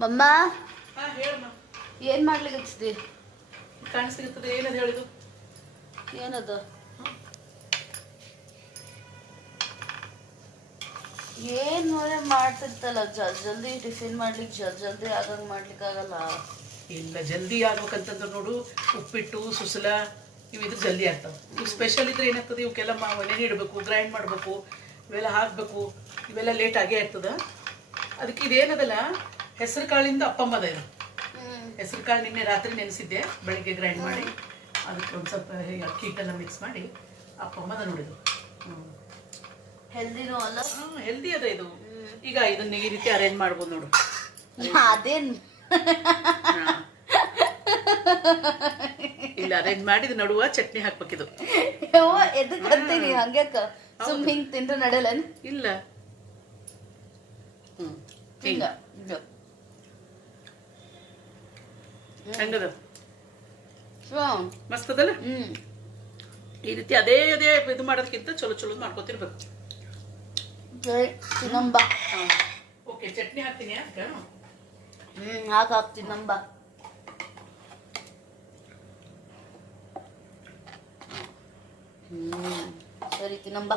ಮಮ್ಮ ಹಾ ಹೇಳಮ್ಮ. ಏನ್ ಮಾಡ್ಲಿಕ್ಕೆ ಹಚ್ಚಿದಿ? ಕಾಣಿಸ್ಲಿಕ್ಕೆ ಏನದು ಹೇಳಿದು? ಏನದು? ಏನ್ ನೋಡೇ ಮಾಡ್ತಿರ್ತಲ್ಲ, ಜಲ್ದಿ ಟಿಫಿನ್ ಮಾಡ್ಲಿಕ್ಕೆ ಜಲ್ದಿ ಆಗಂಗ್ ಮಾಡ್ಲಿಕ್ಕೆ ಆಗಲ್ಲ. ಇಲ್ಲ, ಜಲ್ದಿ ಆಗ್ಬೇಕಂತಂದ್ರೆ ನೋಡು, ಉಪ್ಪಿಟ್ಟು ಸುಸಲ ಇವಿದ್ರೆ ಜಲ್ದಿ ಆಗ್ತಾವೆ. ಇವು ಸ್ಪೆಷಲ್ ಇದ್ರೆ ಏನಾಗ್ತದೆ, ಇವಕ್ಕೆಲ್ಲ ನೆನೆ ಇಡಬೇಕು, ಗ್ರೈಂಡ್ ಮಾಡಬೇಕು, ಇವೆಲ್ಲ ಹಾಕಬೇಕು, ಇವೆಲ್ಲ ಲೇಟ್ ಆಗೇ ಆಗ್ತದ. ಅದಕ್ಕೆ ಇದೇನದಲ್ಲ, ಹೆಸರು ಕಾಳಿಂದ ಅಪ್ಪಮ್ಮದ ಇದು. ಹೆಸರು ಕಾಳು ನಿನ್ನೆ ರಾತ್ರಿ ನೆನೆಸಿದ್ದೆ, ಬೆಳಗ್ಗೆ ಗ್ರೈಂಡ್ ಮಾಡಿ ಅದಕ್ಕೆ ಒಂದು ಸ್ವಲ್ಪ ಅಕ್ಕಿ ಹಿಟ್ಟೆಲ್ಲ ಮಿಕ್ಸ್ ಮಾಡಿ ಅಪ್ಪಮ್ಮದ ನೋಡಿದು. ಹೆಲ್ದಿನೂ ಅಲ್ಲ, ಹೆಲ್ದಿ ಅದ ಇದು. ಈಗ ಇದನ್ನ ಈ ರೀತಿ ಅರೇಂಜ್ ಮಾಡ್ಬೋದು ನೋಡು. ಅದೇನ್ ಇಲ್ಲ, ಅರೇಂಜ್ ಮಾಡಿದ್ ನಡುವ ಚಟ್ನಿ ಹಾಕ್ಬೇಕಿದು. ಎದಕ್ಕಂತೀನಿ ಹಂಗ್ಯಾಕ? ಸುಮ್ ಹಿಂಗ್ ತಿಂದ್ರೆ ನಡೆಯಲ್ಲ? ಇಲ್ಲ, ಹಿಂಗ ಹೆಂಗದ? ಮಸ್ತ್ ಅದಲ್ಲ? ಈ ರೀತಿ ಅದೇ ಅದೇ ಇದು ಮಾಡೋದಕ್ಕಿಂತ ಚಲೋ ಚಲೋ ಮಾಡ್ಕೊತಿರ್ಬೇಕು. ತಿನ್ನಂಬ. ಓಕೆ, ಚಟ್ನಿ ಹಾಕ್ತೀನಿ. ಅದಕ್ಕೆ ಹಾಕ್ತೀನಿ ನಂಬ. ಸರಿ ತಿನ್ನಂಬ.